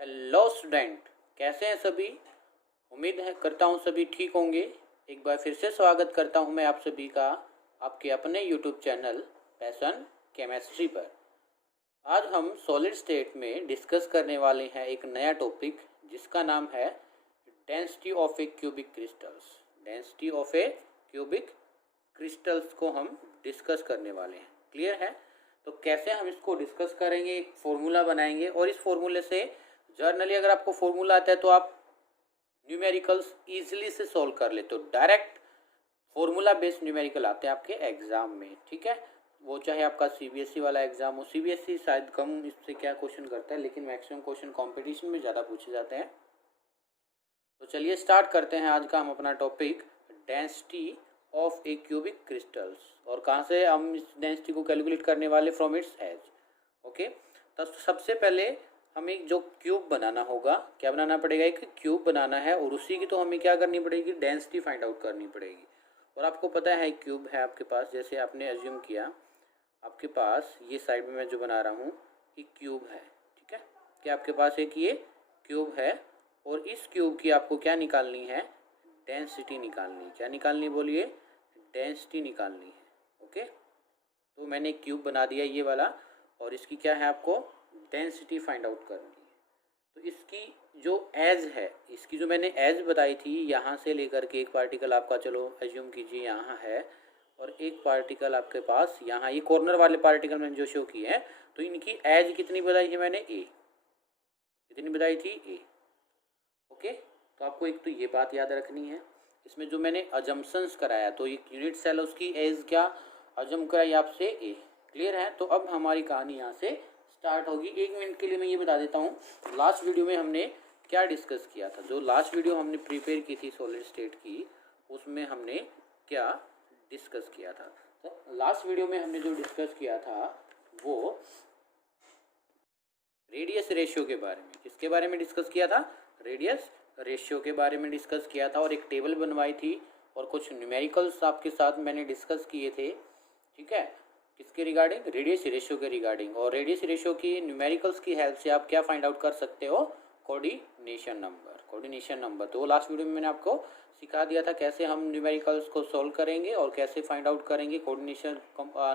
Hello student, कैसे हैं सभी। उम्मीद है करता हूँ सभी ठीक होंगे। एक बार फिर से स्वागत करता हूँ मैं आप सभी का आपके अपने यूट्यूब चैनल पैशन केमिस्ट्री पर। आज हम सॉलिड स्टेट में डिस्कस करने वाले हैं एक नया टॉपिक जिसका नाम है density of A cubic crystals. Density of A cubic crystals को हम डिस्कस करने वाले हैं। क्लियर है? तो कैसे हम इसको डिस्कस करेंगे, एक फॉर्मूला बनाएंगे और इस फॉर्मूले से जर्नली अगर आपको फॉर्मूला आता है तो आप न्यूमेरिकल्स इजीली से सॉल्व कर लेते हो। डायरेक्ट फॉर्मूला बेस्ड न्यूमेरिकल आते हैं आपके एग्जाम में, ठीक है। वो चाहे आपका सीबीएसई वाला एग्जाम हो। सीबीएसई शायद कम इससे क्या क्वेश्चन करता है, लेकिन मैक्सिमम क्वेश्चन कंपटीशन में ज़्यादा पूछे जाते हैं। तो चलिए स्टार्ट करते हैं आज का हम अपना topic, density of A cubic crystals. और कहाँ से हम इस डेंसिटी को कैलकुलेट करने वाले, फ्रॉम इट्स एज। ओके, तो सबसे पहले हमें एक जो क्यूब बनाना होगा, क्या बनाना पड़ेगा, एक क्यूब बनाना है और उसी की तो हमें क्या करनी पड़ेगी, डेंसिटी फाइंड आउट करनी पड़ेगी। और आपको पता है क्यूब है आपके पास, जैसे आपने एज्यूम किया आपके पास ये साइड में मैं जो बना रहा हूँ ये क्यूब है, ठीक है। क्या आपके पास एक ये क्यूब है और इस क्यूब की आपको क्या निकालनी है, डेंसिटी निकालनी है। क्या निकालनी बोलिए, डेंसिटी निकालनी है। ओके, तो मैंने एक क्यूब बना दिया ये वाला और इसकी क्या है, आपको डेंसिटी फाइंड आउट करनी है। तो इसकी जो एज है, इसकी जो मैंने एज बताई थी, यहाँ से लेकर के एक पार्टिकल आपका, चलो एज्यूम कीजिए यहाँ है और एक पार्टिकल आपके पास यहाँ, ये कॉर्नर वाले पार्टिकल मैंने जो शो किए हैं, तो इनकी एज कितनी बताई है मैंने, ए। कितनी बताई थी, ए। ओके, तो आपको एक तो ये बात याद रखनी है। इसमें जो मैंने अजम्पशंस कराया, तो एक यूनिट सेल उसकी एज क्या अजम कराई आपसे, ए। क्लियर है? तो अब हमारी कहानी यहाँ से स्टार्ट होगी। एक मिनट के लिए मैं ये बता देता हूँ, लास्ट वीडियो में हमने क्या डिस्कस किया था। जो लास्ट वीडियो हमने प्रिपेयर की थी सॉलिड स्टेट की, उसमें हमने क्या डिस्कस किया था। तो लास्ट वीडियो में हमने जो डिस्कस किया था वो रेडियस रेशियो के बारे में, किसके बारे में डिस्कस किया था, रेडियस रेशियो के बारे में डिस्कस किया था। और एक टेबल बनवाई थी और कुछ न्यूमेरिकल्स आपके साथ मैंने डिस्कस किए थे, ठीक है। किसके रिगार्डिंग, रेडियस रेशियो के रिगार्डिंग। और रेडियस रेशियो की न्यूमेरिकल्स की हेल्प से आप क्या फाइंड आउट कर सकते हो, कोऑर्डिनेशन नंबर। कोऑर्डिनेशन नंबर तो लास्ट वीडियो में मैंने आपको सिखा दिया था कैसे हम न्यूमेरिकल्स को सॉल्व करेंगे और कैसे फाइंड आउट करेंगे कोऑर्डिनेशन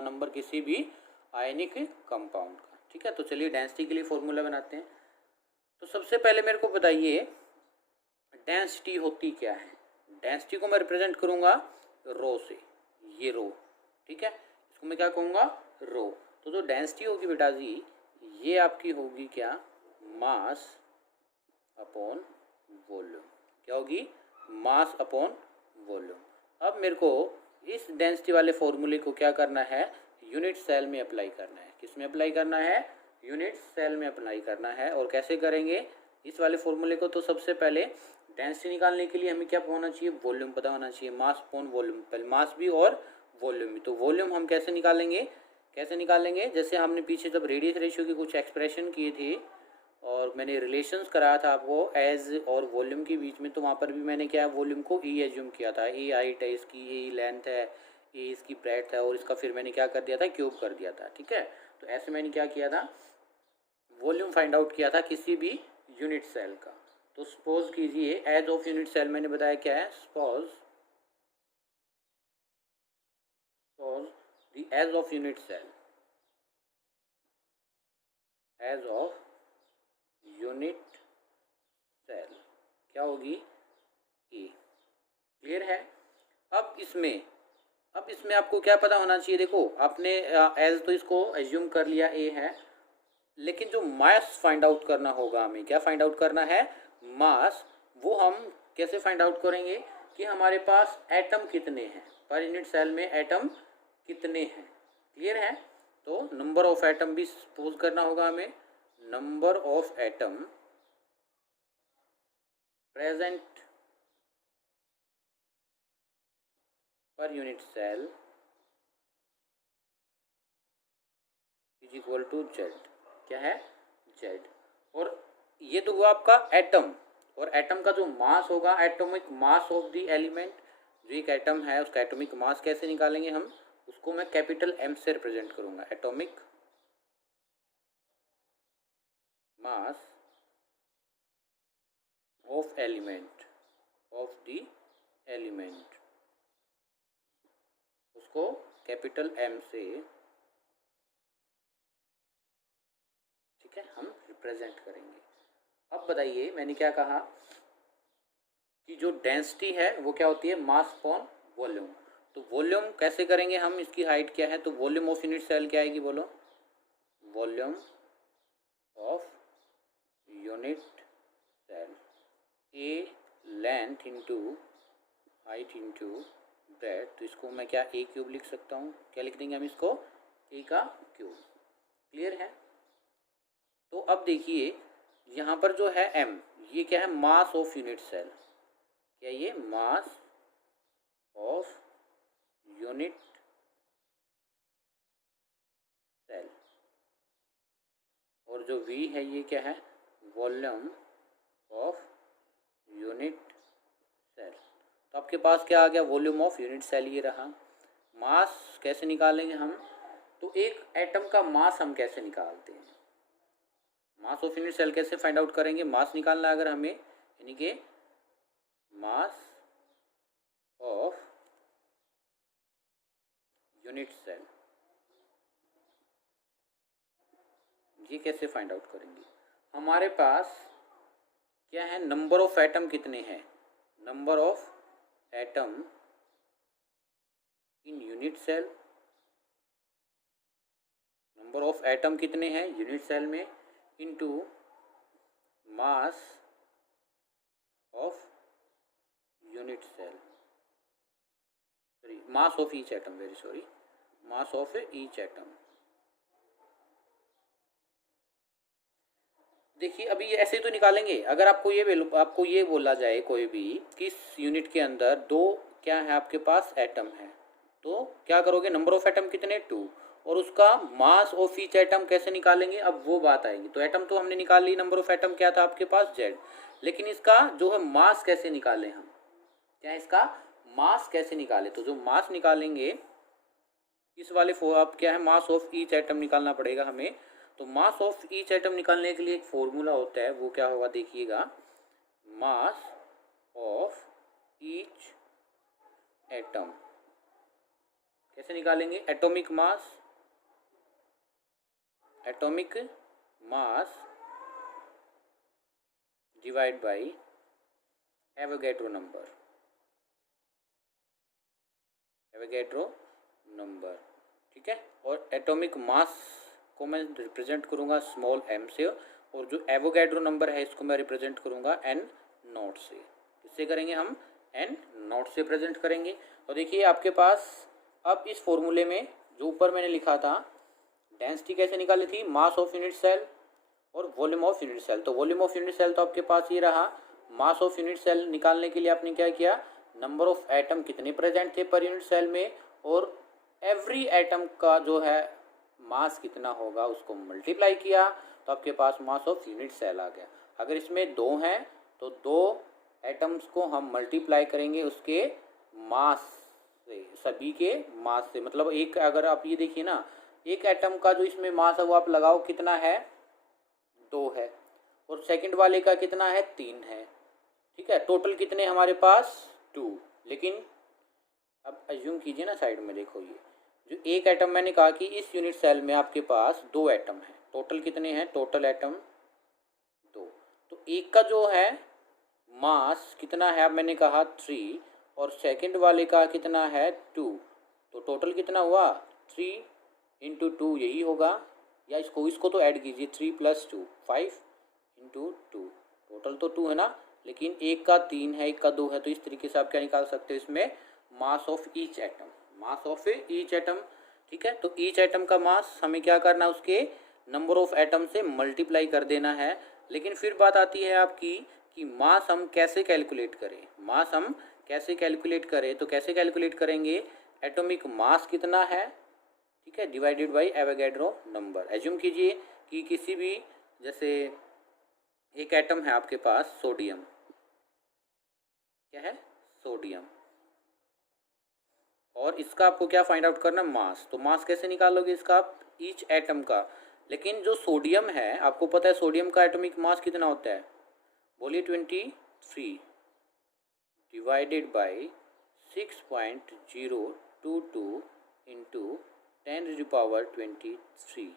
नंबर किसी भी आयनिक कंपाउंड का, ठीक है। तो चलिए डेंसिटी के लिए फॉर्मूला बनाते हैं। तो सबसे पहले मेरे को बताइए डेंसिटी होती क्या है। डेंसिटी को मैं रिप्रेजेंट करूंगा रो से, ये रो, ठीक है। इसको मैं क्या कहूँगा, रो। तो जो डेंसिटी होगी बेटा जी, ये आपकी होगी क्या, मास अपॉन वॉल्यूम। क्या होगी, मास अपॉन वॉल्यूम। अब मेरे को इस डेंसिटी वाले फॉर्मूले को क्या करना है, यूनिट सेल में अप्लाई करना है। किस में अप्लाई करना है, यूनिट सेल में अप्लाई करना है। और कैसे करेंगे इस वाले फॉर्मूले को, तो सबसे पहले डेंसिटी निकालने के लिए हमें क्या होना चाहिए, वॉल्यूम पता होना चाहिए, मास अपॉन वॉल्यूम। पहले मास भी और वॉल्यूम भी। तो वॉल्यूम हम कैसे निकालेंगे, जैसे हमने पीछे जब रेडियस रेशियो की कुछ एक्सप्रेशन किए थे और मैंने रिलेशंस कराया था आपको एज और वॉल्यूम के बीच में, तो वहाँ पर भी मैंने क्या वॉल्यूम को ई एज्यूम किया था। ए हाइट है इसकी, ए लेंथ है, ए इसकी ब्रेड्थ है और इसका फिर मैंने क्या कर दिया था, क्यूब कर दिया था, ठीक है। तो ऐसे मैंने क्या किया था, वॉल्यूम फाइंड आउट किया था किसी भी यूनिट सेल का। तो सपोज कीजिए एज ऑफ यूनिट सेल मैंने बताया क्या है, suppose the edge of unit cell, edge of unit cell क्या होगी, ए। क्लियर है? अब इसमें आपको क्या पता होना चाहिए, देखो आपने एज तो इसको एज्यूम कर लिया ए है, लेकिन जो मास फाइंड आउट करना होगा हमें, क्या फाइंड आउट करना है, मास। वो हम कैसे फाइंड आउट करेंगे कि हमारे पास एटम कितने हैं, पर यूनिट सेल में एटम कितने हैं। क्लियर है? तो नंबर ऑफ एटम भी सपोज करना होगा हमें, number of atom present per unit cell is equal to Z. क्या है, जेड। और ये तो हुआ आपका एटम, और एटम का जो मास होगा, atomic mass of the element, जो एक एटम है उसका एटॉमिक मास कैसे निकालेंगे हम, उसको मैं कैपिटल एम से रिप्रेजेंट करूंगा, एटॉमिक मास ऑफ एलिमेंट उसको कैपिटल M से, ठीक है, हम रिप्रेजेंट करेंगे। अब बताइए मैंने क्या कहा कि जो डेंसिटी है वो क्या होती है, मास अपॉन वॉल्यूम। तो वॉल्यूम कैसे करेंगे हम, इसकी हाइट क्या है, तो वॉल्यूम ऑफ यूनिट सेल क्या आएगी, बोलो, volume of unit cell A length into height into breadth. तो इसको मैं क्या ए क्यूब लिख सकता हूँ, क्या लिख देंगे हम इसको, ए का क्यूब। क्लियर है। तो अब देखिए यहाँ पर जो है m, ये क्या है, मास ऑफ यूनिट सेल, क्या ये मास ऑफ यूनिट सेल, और जो v है ये क्या है, वॉल्यूम ऑफ यूनिट सेल। तो आपके पास क्या आ गया, वॉल्यूम ऑफ यूनिट सेल ये रहा। मास कैसे निकालेंगे हम, तो एक एटम का मास हम कैसे निकालते हैं, मास ऑफ यूनिट सेल कैसे फाइंड आउट करेंगे, मास निकालना अगर हमें, यानी कि मास ऑफ यूनिट सेल, ये कैसे फाइंड आउट करेंगे, हमारे पास क्या है, नंबर ऑफ एटम कितने हैं, number of atom in unit cell, number of atom कितने हैं यूनिट सेल में, into mass of unit cell, sorry mass of each atom, very sorry, mass of each atom. देखिए अभी ये ऐसे तो निकालेंगे, अगर आपको ये बोला जाए कोई भी किस यूनिट के अंदर दो क्या है आपके पास एटम है, तो क्या करोगे, नंबर ऑफ एटम कितने, 2, और उसका मास ऑफ ईच एटम कैसे निकालेंगे, अब वो बात आएगी। तो एटम तो हमने निकाल ली, नंबर ऑफ एटम क्या था आपके पास, Z, लेकिन इसका जो है मास कैसे निकालें हम, क्या इसका मास कैसे निकालें, तो जो मास निकालेंगे इस वाले आप क्या है, मास ऑफ ईच एटम निकालना पड़ेगा हमें। तो मास ऑफ ईच एटम निकालने के लिए एक फॉर्मूला होता है, वो क्या होगा देखिएगा, मास ऑफ ईच एटम कैसे निकालेंगे, atomic mass divide by Avogadro number, ठीक है। और एटॉमिक मास को मैं रिप्रेजेंट करूंगा स्मॉल m से, और जो एवोगैड्रो नंबर है इसको मैं रिप्रेजेंट करूंगा n0 से। इससे करेंगे हम n0 से प्रेजेंट करेंगे। और देखिए आपके पास अब इस फॉर्मूले में जो ऊपर मैंने लिखा था, डेंसिटी कैसे निकाली थी, मास ऑफ यूनिट सेल और वॉल्यूम ऑफ यूनिट सेल। तो वॉल्यूम ऑफ यूनिट सेल तो आपके पास ये रहा, मास ऑफ यूनिट सेल निकालने के लिए आपने क्या किया, नंबर ऑफ एटम कितने प्रेजेंट थे पर यूनिट सेल में, और एवरी एटम का जो है मास कितना होगा उसको मल्टीप्लाई किया, तो आपके पास मास ऑफ यूनिट सेल आ गया। अगर इसमें 2 हैं तो 2 एटम्स को हम मल्टीप्लाई करेंगे उसके मास से, सभी के मास से, मतलब एक, अगर आप ये देखिए ना, एक एटम का जो इसमें मास है वो आप लगाओ कितना है, 2 है, और सेकंड वाले का कितना है, 3 है, ठीक है। टोटल कितने हमारे पास, 2। लेकिन अब अज्यूम कीजिए ना, साइड में देखो, ये जो एक एटम मैंने कहा कि इस यूनिट सेल में आपके पास 2 एटम हैं, टोटल कितने हैं, टोटल एटम 2। तो एक का जो है मास कितना है, अब मैंने कहा 3, और सेकंड वाले का कितना है, 2। तो टोटल कितना हुआ, 3 इंटू 2 यही होगा, या इसको तो ऐड कीजिए, 3 + 2 5 इंटू 2, टोटल तो 2 है ना, लेकिन एक का 3 है, एक का 2 है, तो इस तरीके से आप क्या निकाल सकते हो इसमें, मास of each atom, mass of each atom, ठीक है। तो ईच एटम का मास हमें क्या करना है, उसके नंबर ऑफ एटम से मल्टीप्लाई कर देना है। लेकिन फिर बात आती है आपकी कि मास हम कैसे कैलकुलेट करें, मास हम कैसे कैलकुलेट करें, तो कैसे कैलकुलेट करेंगे, एटॉमिक मास कितना है, ठीक है, divided by Avogadro number. Assume कीजिए कि किसी भी, जैसे एक एटम है आपके पास सोडियम, क्या है, सोडियम, और इसका आपको क्या फाइंड आउट करना, मास। तो मास कैसे निकालोगे इसका, ईच एटम का। लेकिन जो सोडियम है, आपको पता है सोडियम का एटॉमिक मास कितना होता है, बोलिए, 23 23 डिवाइडेड बाई 6.022 इंटू 10⁻23।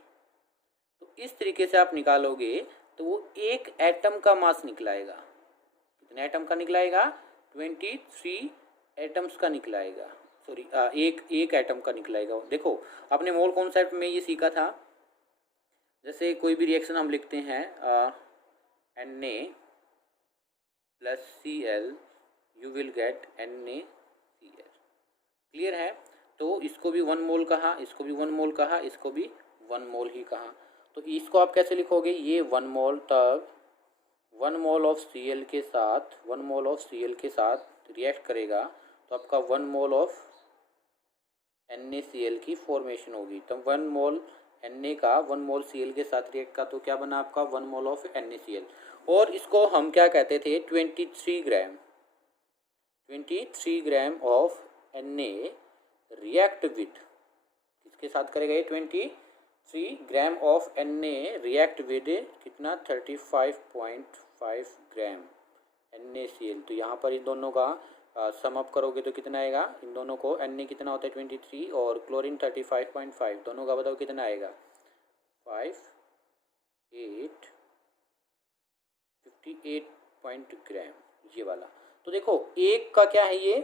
तो इस तरीके से आप निकालोगे तो वो एक एटम का मास निकलाएगा। कितने एटम का निकलाएगा? 23 एटम्स का निकलाएगा। सॉरी, एक एटम का निकलाएगा। देखो, आपने मोल कॉन्सेप्ट में ये सीखा था, जैसे कोई भी रिएक्शन हम लिखते हैं Na+Cl, you will get NaCl। Clear है? तो इसको भी 1 मोल कहा, इसको भी 1 मोल कहा, इसको भी 1 मोल ही कहा। तो इसको आप कैसे लिखोगे? ये 1 मोल, तब 1 मोल ऑफ Cl के साथ 1 मोल ऑफ Cl के साथ रिएक्ट करेगा तो आपका 1 मोल ऑफ NaCl की फॉर्मेशन होगी। तब 1 मोल Na का 1 मोल Cl के साथ रिएक्ट का तो क्या बना आपका? 1 मोल ऑफ NaCl। और इसको हम क्या कहते थे? 23 gram of Na react with, किसके साथ करेगा ये? 23 gram of Na react with कितना? 35.5 ग्राम NaCl। तो यहाँ पर इन दोनों का सम अप करोगे तो कितना आएगा? इन दोनों को Na कितना होता है? 23 और क्लोरीन 35.5, दोनों का बताओ कितना आएगा? 58 ग्राम, ये वाला। तो देखो, एक का क्या है ये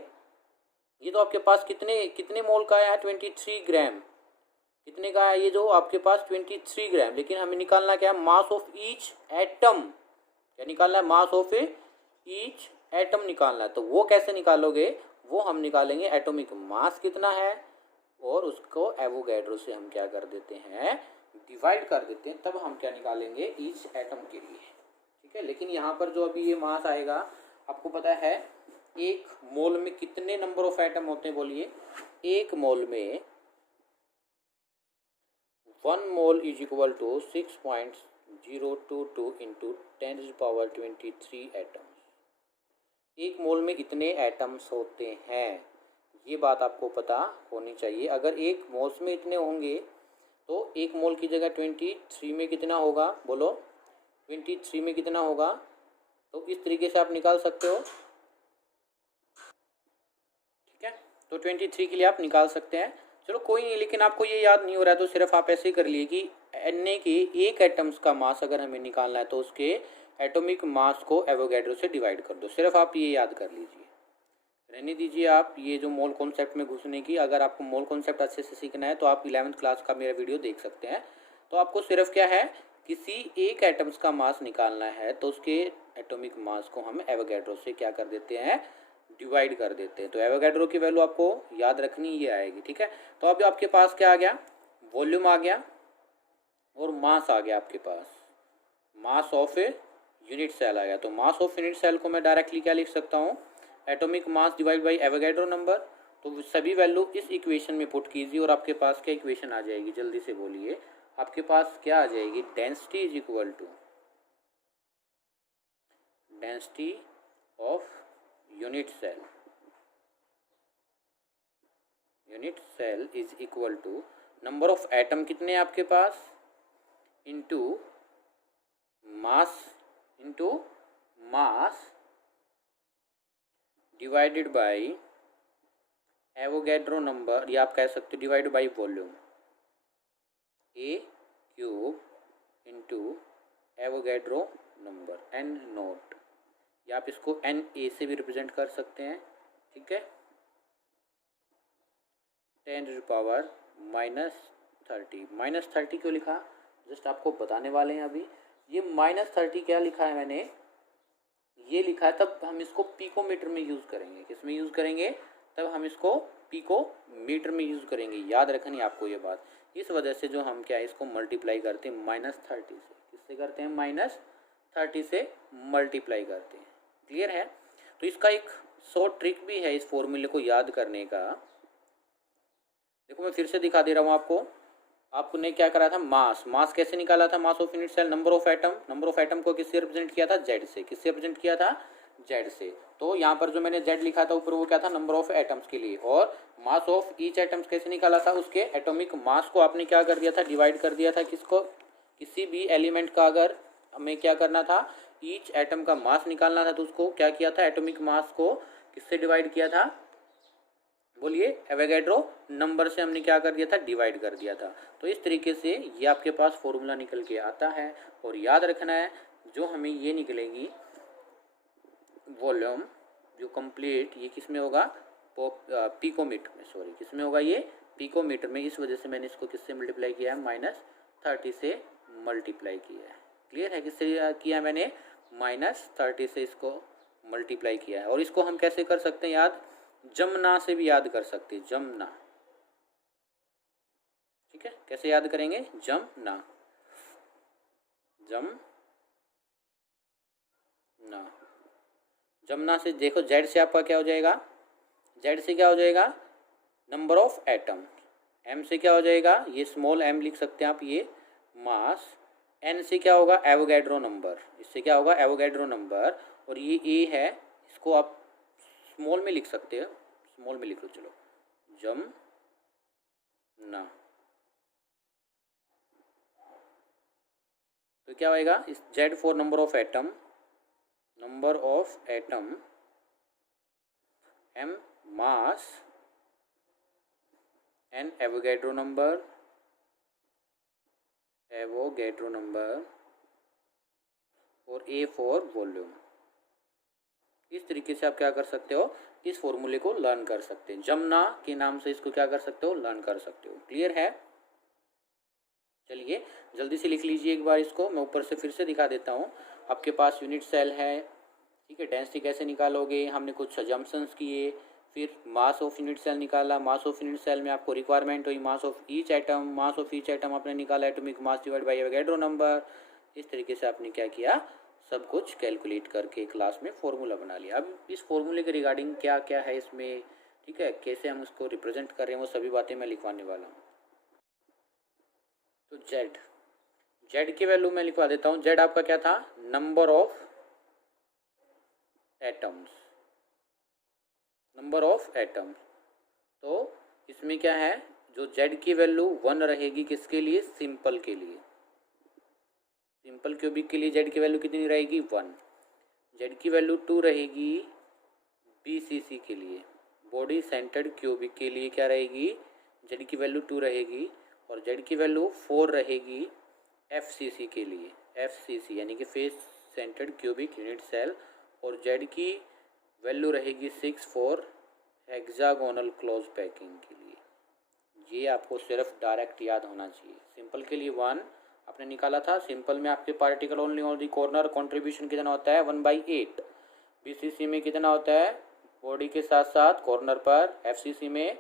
तो आपके पास कितने मोल का है? 23 ग्राम। कितने का है ये जो आपके पास? 23 ग्राम। लेकिन हमें निकालना क्या है? मास ऑफ ईच एटम। क्या निकालना है? मास ऑफ ईच एटम निकालना है। तो वो कैसे निकालोगे? वो हम निकालेंगे एटॉमिक मास कितना है और उसको एवोगैड्रो से हम क्या कर देते हैं? डिवाइड कर देते हैं। तब हम क्या निकालेंगे? ईच एटम के लिए। ठीक है। लेकिन यहाँ पर जो अभी ये मास आएगा, आपको पता है एक मोल में कितने नंबर ऑफ एटम होते हैं? बोलिए। एक मोल में 1 mole is equal to 6.022 into 10⁻23 atoms. एक मोल में इतने एटम्स होते हैं, ये बात आपको पता होनी चाहिए। अगर एक मोल्स में इतने होंगे तो एक मोल की जगह 23 में कितना होगा? बोलो, 23 में कितना होगा? तो इस तरीके से आप निकाल सकते हो। ठीक है, तो 23 के लिए आप निकाल सकते हैं। चलो कोई नहीं, लेकिन आपको ये याद नहीं हो रहा है तो सिर्फ आप ऐसे ही कर लिए कि Na के एक एटम्स का मास अगर हमें निकालना है तो उसके एटॉमिक मास को एवोगैड्रो से डिवाइड कर दो। सिर्फ आप ये याद कर लीजिए, रहने दीजिए आप ये जो मोल कॉन्सेप्ट में घुसने की। अगर आपको मोल कॉन्सेप्ट अच्छे से सीखना है तो आप 11th क्लास का मेरा वीडियो देख सकते हैं। तो आपको सिर्फ क्या है, किसी एक एटम्स का मास निकालना है तो उसके एटॉमिक मास को हम एवोगैड्रो से क्या कर देते हैं? डिवाइड कर देते हैं। तो एवोगैड्रो की वैल्यू आपको याद रखनी, ये आएगी। ठीक है, तो अब आपके पास क्या आ गया? वॉल्यूम आ गया और मास आ गया आपके पास। मास ऑफ यूनिट सेल आ गया। तो मास ऑफ यूनिट सेल को मैं डायरेक्टली क्या लिख सकता हूँ? Atomic mass divide by Avogadro number. तो सभी वैल्यू इस इक्वेशन में पुट कीजिए और आपके पास क्या इक्वेशन आ जाएगी? जल्दी से बोलिए, आपके पास क्या आ जाएगी? Density is equal to density of unit cell. Unit cell is equal to number of atom कितने आपके पास into mass divided by Avogadro number, या आप कह सकते हो divide by volume. A cube into Avogadro number N naught, या आप इसको Na से भी रिप्रेजेंट कर सकते हैं। ठीक है, 10⁻−30। -30 क्यों लिखा? जस्ट आपको बताने वाले हैं अभी। ये -30 क्या लिखा है मैंने? ये लिखा है, तब हम इसको पिकोमीटर में यूज़ करेंगे। किस में यूज़ करेंगे? तब हम इसको पिकोमीटर में यूज़ करेंगे। याद रखनी आपको ये बात। इस वजह से जो हम क्या है, इसको मल्टीप्लाई करते हैं -30 से। किससे करते हैं? -30 से मल्टीप्लाई करते हैं। क्लियर है? तो इसका एक शॉर्ट ट्रिक भी है इस फॉर्मूले को याद करने का। देखो मैं फिर से दिखा दे रहा हूँ आपको। आपने क्या करा था? मास कैसे निकाला था? Mass of unit cell, number of atom को किससे रिप्रेजेंट किया था? Z से। किससे रिप्रेजेंट किया था? Z से। तो यहाँ पर जो मैंने Z लिखा था ऊपर, वो क्या था? नंबर ऑफ एटम्स के लिए। और मास ऑफ ईच एटम्स कैसे निकाला था? उसके एटॉमिक मास को आपने क्या कर दिया था? डिवाइड कर दिया था। किसको? किसी भी एलिमेंट का अगर हमें क्या करना था? ईच एटम का मास निकालना था, तो उसको क्या किया था, एटॉमिक मास को किससे डिवाइड किया था, बोलिए, एवोगैड्रो नंबर से हमने क्या कर दिया था, डिवाइड कर दिया था। तो इस तरीके से ये आपके पास फॉर्मूला निकल के आता है। और याद रखना है, जो हमें ये निकलेगी वॉल्यूम जो कंप्लीट, ये किस में होगा, पिकोमीटर में, सॉरी किस में होगा, ये पिकोमीटर में। इस वजह से मैंने इसको किससे मल्टीप्लाई किया है, -30 से मल्टीप्लाई किया है। क्लियर है, किससे किया मैंने, -30 से इसको मल्टीप्लाई किया है। और इसको हम कैसे कर सकते हैं याद, जमना से भी याद कर सकते हैं, जमना। ठीक है, कैसे याद करेंगे, जमना, जमना। जमना से देखो, जेड से आपका क्या हो जाएगा, जेड से क्या हो जाएगा, नंबर ऑफ एटम। एम से क्या हो जाएगा, ये स्मॉल एम लिख सकते हैं आप, ये मास। एन से क्या होगा, एवोगैड्रो नंबर, इससे क्या होगा, एवोगैड्रो नंबर। और ये ए है, इसको आप स्मॉल में लिख सकते हो, स्मॉल में लिख लो, चलो, जम ना। तो क्या होएगा, इस Z for number of atom, number of atom, M mass, N Avogadro number, Avogadro number, और ए फॉर वॉल्यूम। इस तरीके से आप क्या कर सकते हो, इस फॉर्मूले को लर्न कर सकते हैं, जमना के नाम से इसको क्या कर सकते हो, लर्न कर सकते हो। क्लियर है, चलिए जल्दी से लिख लीजिए एक बार इसको, मैं ऊपर से फिर से दिखा देता हूँ। आपके पास यूनिट सेल है, ठीक है, डेंसिटी कैसे निकालोगे, हमने कुछ अजम्पशंस किए, फिर मास ऑफ यूनिट सेल निकाला। मास ऑफ यूनिट सेल में आपको रिक्वायरमेंट हुई मास of each atom, mass of each atom आपने निकाला atomic mass divide by Avogadro number. इस तरीके से आपने क्या किया, सब कुछ कैलकुलेट करके क्लास में फॉर्मूला बना लिया। अब इस फॉर्मूले के रिगार्डिंग क्या क्या है इसमें, ठीक है, कैसे हम उसको रिप्रेजेंट कर रहे हैं, वो सभी बातें मैं लिखवाने वाला हूँ। तो जेड, जेड की वैल्यू मैं लिखवा देता हूँ। जेड आपका क्या था, number of atoms, number of atoms. तो इसमें क्या है, जो जेड की वैल्यू 1 रहेगी किसके लिए, सिंपल के लिए, सिंपल क्यूबिक के लिए जेड की वैल्यू कितनी रहेगी, 1। जेड की वैल्यू 2 रहेगी बीसीसी के लिए, बॉडी सेंटर्ड क्यूबिक के लिए क्या रहेगी, जेड की वैल्यू 2 रहेगी। और जेड की वैल्यू 4 रहेगी एफसीसी के लिए, एफसीसी यानी कि face centered cubic unit cell. और जेड की वैल्यू रहेगी 6 फॉर हेक्सागोनल क्लोज पैकिंग के लिए। ये आपको सिर्फ डायरेक्ट याद होना चाहिए। सिंपल के लिए 1 आपने निकाला था, सिंपल में आपके particle only on the corner contribution कितना होता है, 1/8। बीसीसी में कितना होता है, बॉडी के साथ साथ कॉर्नर पर, एफसीसी में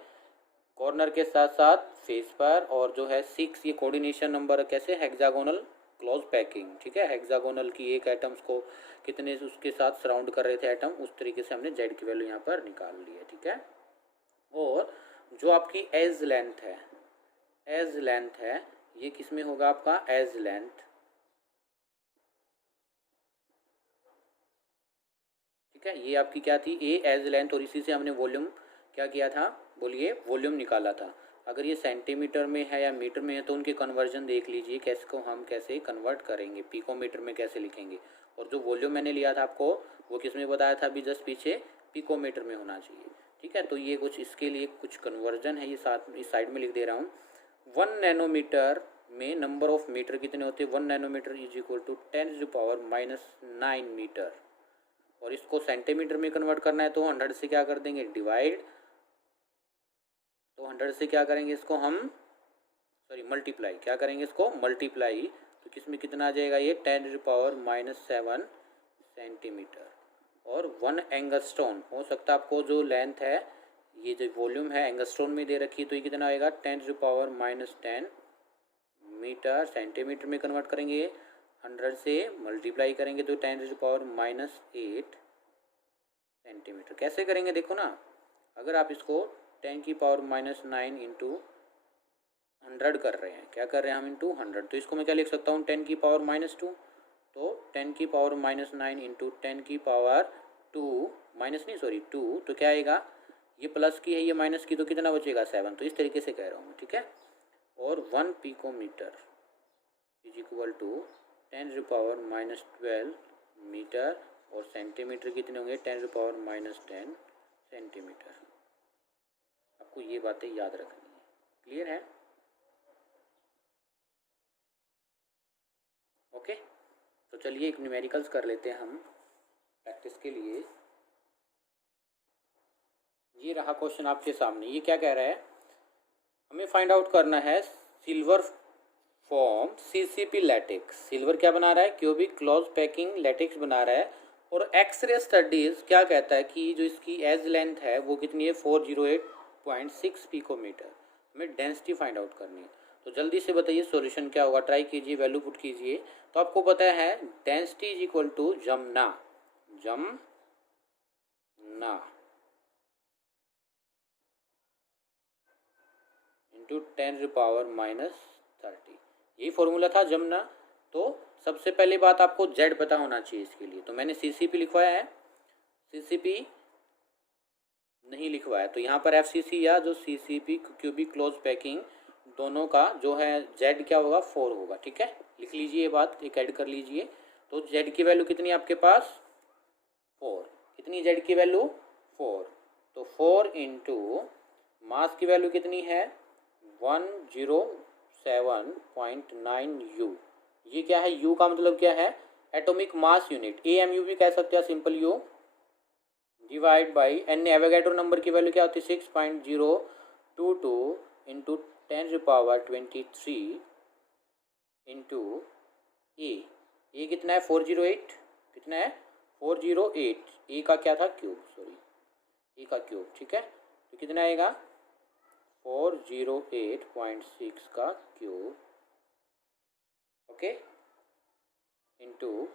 कॉर्नर के साथ साथ फेस पर। और जो है 6, ये कोऑर्डिनेशन नंबर कैसे, हेक्सागोनल क्लोज पैकिंग, ठीक है, हेक्सागोनल की एक एटम्स को कितने उसके साथ सराउंड कर रहे थे एटम, उस तरीके से हमने जेड की वैल्यू यहाँ पर निकाल ली है, ठीक है। और जो आपकी एज लेंथ है, एज लेंथ है, ये किस में होगा आपका, एज लेंथ, ठीक है, ये आपकी क्या थी, ए एज लेंथ। और इसी से हमने वॉल्यूम क्या किया था, बोलिए, वॉल्यूम निकाला था। अगर ये सेंटीमीटर में है या मीटर में है तो उनके कन्वर्जन देख लीजिए, कैसे को हम कैसे कन्वर्ट करेंगे, पिकोमीटर में कैसे लिखेंगे। और जो वॉल्यूम मैंने लिया था आपको, वो किस में बताया था अभी जस्ट पीछे, पिकोमीटर में होना चाहिए, ठीक है। तो ये कुछ इसके लिए कुछ कन्वर्जन है, ये साथ इस साइड में लिख दे रहा हूँ। 1 नैनोमीटर में नंबर ऑफ मीटर कितने होते हैं, 1 nanometer is equal to 10⁻⁹ meter. और इसको सेंटीमीटर में कन्वर्ट करना है तो 100 से क्या कर देंगे, डिवाइड। तो 100 से क्या करेंगे इसको हम, सॉरी मल्टीप्लाई, क्या करेंगे इसको, मल्टीप्लाई। तो किसमें कितना आ जाएगा, ये 10⁻⁷ सेंटीमीटर। और 1 एंगस्ट्रॉन हो सकता है आपको, जो लेंथ है, ये जो वॉल्यूम है एंगस्ट्रॉन में दे रखी है, तो ये कितना आएगा, 10⁻⁻10 मीटर। सेंटीमीटर में कन्वर्ट करेंगे, 100 से मल्टीप्लाई करेंगे तो 10⁻⁸ सेंटीमीटर। कैसे करेंगे देखो ना, अगर आप इसको 10⁻⁹ इंटू 100 कर रहे हैं, क्या कर रहे हैं हम, इंटू 100, तो इसको मैं क्या लिख सकता हूँ, 10⁻⁻2। तो 10⁻⁹ इंटू 10⁻2 माइनस नहीं, सॉरी 2, तो क्या आएगा, ये प्लस की है, ये माइनस की, तो कितना बचेगा, 7। तो इस तरीके से कह रहा हूँ, ठीक है। और 1 picometer is equal to 10⁻⁻12 meter और सेंटीमीटर कितने होंगे 10⁻⁻10 सेंटीमीटर। आपको ये बातें याद रखनी है। क्लियर है? ओके, तो चलिए एक न्यूमेरिकल्स कर लेते हैं हम प्रैक्टिस के लिए। ये रहा क्वेश्चन आपके सामने। ये क्या कह रहा है, हमें फाइंड आउट करना है silver form CCP latex. Silver क्या बना रहा है, क्यूबिक क्लोज पैकिंग लैटेक्स बना रहा है। और एक्सरे स्टडीज क्या कहता है कि जो इसकी एज लेंथ है वो कितनी है 408.6 पिकोमीटर। हमें डेंसिटी फाइंड आउट करनी है। तो जल्दी से बताइए सॉल्यूशन क्या होगा, ट्राई कीजिए, वैल्यू पुट कीजिए। तो आपको पता है डेंसिटी इज इक्वल टू जमना इंटू 10⁻⁻30। यही फॉर्मूला था जमना। तो सबसे पहली बात आपको जेड पता होना चाहिए इसके लिए। तो मैंने सीसीपी लिखवाया है, सीसीपी नहीं लिखवाया तो यहाँ पर एफसीसी या जो सीसीपी क्यूबिक क्लोज पैकिंग दोनों का जो है जेड क्या होगा 4 होगा। ठीक है, लिख लीजिए ये बात, एक ऐड कर लीजिए। तो जेड की वैल्यू कितनी है आपके पास 4। कितनी जेड की वैल्यू 4। तो 4 इंटू मास की वैल्यू कितनी है 107.9 यू। ये क्या है, यू का मतलब क्या है एटॉमिक मास यूनिट, एएमयू भी कह सकते हैं, simple you divide by N. Avogadro number की वैल्यू क्या होती है 6.022 इंटू 10⁻23 इंटू ए कितना है 408, कितना है 408। ए का क्या था क्यूब, सॉरी ए का क्यूब। ठीक है, तो कितना आएगा 408.6 का क्यूब, ओके, इंटू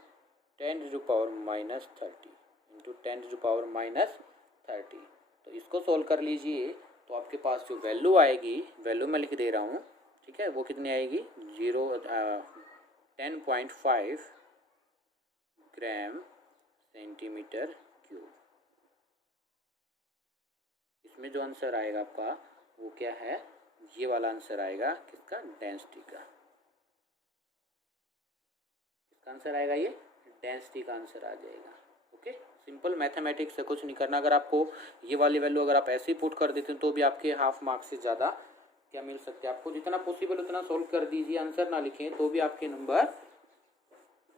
10⁻⁻30 इंटू 10⁻⁻30। तो इसको सोल्व कर लीजिए। तो आपके पास जो वैल्यू आएगी, वैल्यू मैं लिख दे रहा हूँ, ठीक है, वो कितनी आएगी 10.5 ग्राम सेंटीमीटर क्यूब। इसमें जो आंसर आएगा आपका वो क्या है, ये वाला आंसर आएगा किसका, डेंसिटी का। इसका आंसर आएगा ये डेंसिटी का आंसर आ जाएगा। ओके, सिंपल मैथमेटिक्स से कुछ नहीं करना। अगर आपको ये वाली वैल्यू अगर आप ऐसे ही पुट कर देते हैं तो भी आपके हाफ मार्क्स से ज़्यादा क्या मिल सकते हैं आपको। जितना पॉसिबल उतना सोल्व कर दीजिए, आंसर ना लिखें तो भी आपके नंबर,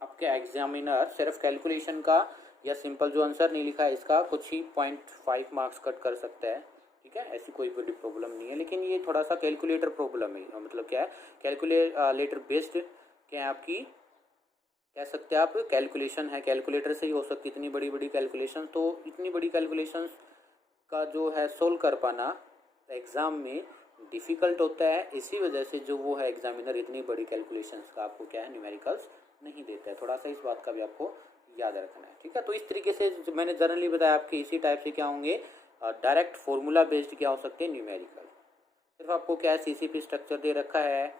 आपके एग्जामिनर सिर्फ कैलकुलेशन का या सिंपल जो आंसर नहीं लिखा है इसका कुछ ही 0.5 मार्क्स कट कर सकता है। ठीक है, ऐसी कोई बड़ी प्रॉब्लम नहीं है, लेकिन ये थोड़ा सा कैलकुलेटर प्रॉब्लम है। मतलब क्या है, कैलकुलेटर बेस्ड क्या है आपकी, कह सकते हैं आप कैलकुलेशन है, कैलकुलेटर से ही हो सकती है इतनी बड़ी बड़ी कैलकुलेशन। तो इतनी बड़ी कैलकुलेशंस का जो है सोल्व कर पाना एग्ज़ाम में डिफ़िकल्ट होता है। इसी वजह से जो वो है एग्जामिनर इतनी बड़ी कैलकुलेशंस का आपको क्या है न्यूमेरिकल्स नहीं देता है। थोड़ा सा इस बात का भी आपको याद रखना है। ठीक है, तो इस तरीके से जो मैंने जनरली बताया आपके इसी टाइप से क्या होंगे डायरेक्ट फार्मूला बेस्ड क्या हो सकते हैं न्यूमेरिकल। सिर्फ आपको क्या है सीसीपी स्ट्रक्चर दे रखा है,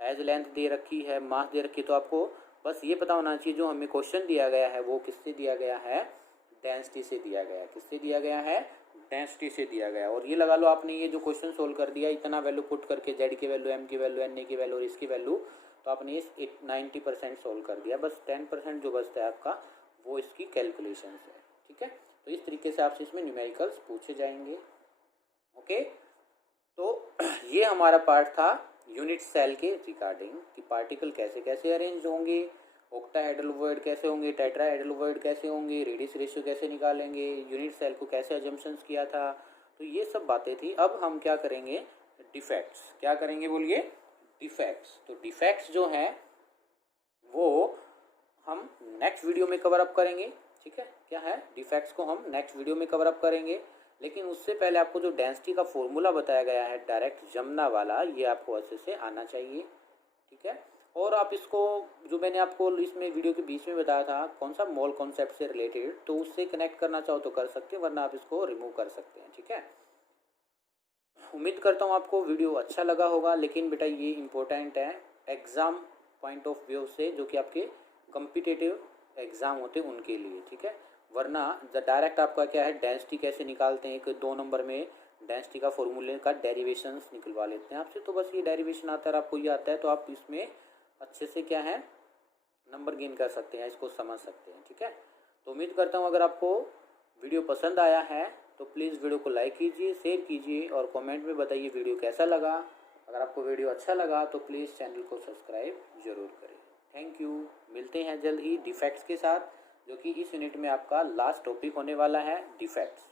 एज लेंथ दे रखी है, मास दे रखी है, तो आपको बस ये पता होना चाहिए जो हमें क्वेश्चन दिया गया है वो किससे दिया गया है, डेंसिटी से दिया गया है। किससे दिया गया है, डेंसिटी से दिया गया। और ये लगा लो आपने ये जो क्वेश्चन सोल्व कर दिया इतना वैल्यू पुट करके, जेड की वैल्यू, एम की वैल्यू, एन ए की वैल्यू और इसकी वैल्यू, तो आपने इस 90% सोल्व कर दिया। बस 10% जो बचता है आपका वो इसकी कैलकुलेशन है। ठीक है, तो इस तरीके से आपसे इसमें न्यूमेरिकल्स पूछे जाएंगे। ओके, तो ये हमारा पार्ट था यूनिट सेल के रिगार्डिंग कि पार्टिकल कैसे कैसे अरेंज होंगे, ऑक्टाहेड्रल कैसे होंगे, टेट्राहेड्रल कैसे होंगे, रेडियस रेशियो कैसे निकालेंगे, यूनिट सेल को कैसे अजम्पशंस किया था। तो ये सब बातें थी। अब हम क्या करेंगे, डिफेक्ट्स। क्या करेंगे बोलिए, डिफेक्ट्स। तो डिफेक्ट्स जो हैं वो हम नेक्स्ट वीडियो में कवर अप करेंगे। ठीक है, क्या है, डिफेक्ट्स को हम नेक्स्ट वीडियो में कवर अप करेंगे। लेकिन उससे पहले आपको जो डेंसिटी का फॉर्मूला बताया गया है डायरेक्ट जमना वाला, ये आपको अच्छे से आना चाहिए। ठीक है, और आप इसको जो मैंने आपको इसमें वीडियो के बीच में बताया था कौन सा मोल कॉन्सेप्ट से रिलेटेड, तो उससे कनेक्ट करना चाहो तो कर सकते हैं, वरना आप इसको रिमूव कर सकते हैं। ठीक है, उम्मीद करता हूँ आपको वीडियो अच्छा लगा होगा। लेकिन बेटा ये इम्पोर्टेंट है एग्ज़ाम पॉइंट ऑफ व्यू से, जो कि आपके कॉम्पिटिटिव एग्ज़ाम होते हैं उनके लिए। ठीक है, वरना डायरेक्ट आपका क्या है, डेंसिटी कैसे निकालते हैं, 2 नंबर में डेंसिटी का फॉर्मूले का डेरिवेशंस निकलवा लेते हैं आपसे। तो बस ये डेरिवेशन आता है और आपको ये आता है तो आप इसमें अच्छे से क्या है नंबर गेन कर सकते हैं, इसको समझ सकते हैं। ठीक है, तो उम्मीद करता हूँ अगर आपको वीडियो पसंद आया है तो प्लीज़ वीडियो को लाइक कीजिए, शेयर कीजिए और कमेंट में बताइए वीडियो कैसा लगा। अगर आपको वीडियो अच्छा लगा तो प्लीज़ चैनल को सब्सक्राइब ज़रूर करें। Thank you. मिलते हैं जल्द ही डिफेक्ट्स के साथ, जो कि इस यूनिट में आपका लास्ट टॉपिक होने वाला है, डिफेक्ट्स।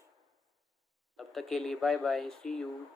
तब तक के लिए बाय बाय, सी यू।